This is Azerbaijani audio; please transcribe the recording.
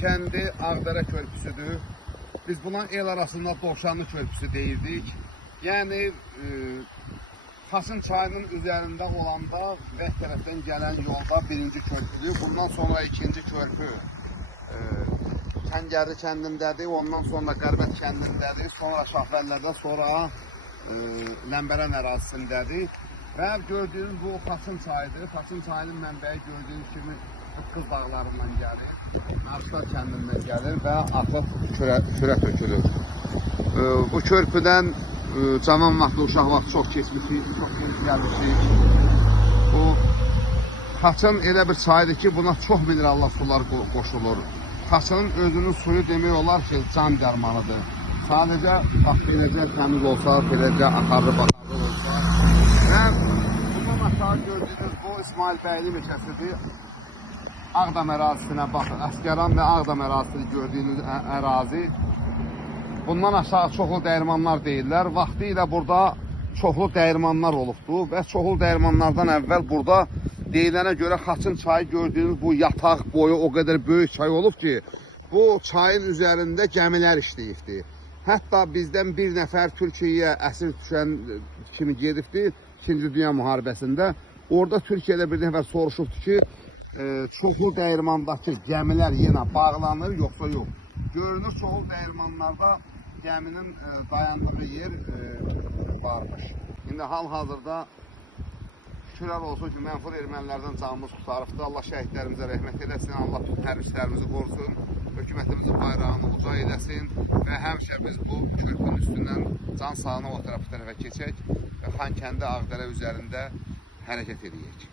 Xankəndi Ağdərə körpüsüdür. Biz buna el arasında Dovşanlı körpüsü deyirdik. Yəni Xaçın çayının üzərində olanda Vəh tərəfdən gələn yolda birinci körpüdür. Bundan sonra ikinci körpü Kəngərli kəndindədir. Ondan sonra Qərbət kəndindədir. Sonra Şahbəllərdən sonra Ləmbərən ərazisindədir. Və gördüyünüz bu Xaçın çayıdır. Xaçın çayının mənbəyi gördüyünüz kimi Qız dağlarından gəlir. Narışlar kəndindən gəlir və axıb kürə tökülür. Bu körpüdən cavan vaxtı, uşaq vaxtı çox keçmişik, çox gəlmişik. Bu Xaçın elə bir çaydır ki, buna çox minerallı sular qoşulur. Xaçının özünün suyu demək olar ki, can dərmanıdır. Sadəcə bax beləcə təmiz olsa, beləcə axarlı baxarlı olsa. Və bundan aşağı gördüyünüz bu İsmail Bəyli meşəsidir. Ağdam ərazisinə baxın, Əsgəran və Ağdam ərazisini gördüyünüz ərazi. Bundan aşağı çoxlu dəyirmanlar deyirlər. Vaxtı ilə burada çoxlu dəyirmanlar olubdur və çoxlu dəyirmanlardan əvvəl burada deyilənə görə Xaçın çayı gördüyünüz bu yataq boyu o qədər böyük çay olub ki, bu çayın üzərində gəmilər işləyibdir. Hətta bizdən bir nəfər Türkiyəyə əsir düşən kimi gedibdir 2-ci Dünya müharibəsində. Orada Türkiyədə bir nəfər soruşubdur ki, çoxlu dəyirmandakı gəmilər yenə bağlanır, yoxsa yox. Görünür, çoxlu dəyirmanlarda gəminin dayandığı yer varmış. İndi hal-hazırda şükürlər olsun ki, mənfur ermənilərdən canımız qurtarıbdır. Allah şəhidlərimizə rəhmət eləsin, Allah hərbiçilərimizi qorusun, hökumətimizin bayrağını uca eləsin və həmişə biz bu körpünün üstündən can sağına o tərəfə keçək və Xankəndi Ağdərə üzərində hərəkət edəyik.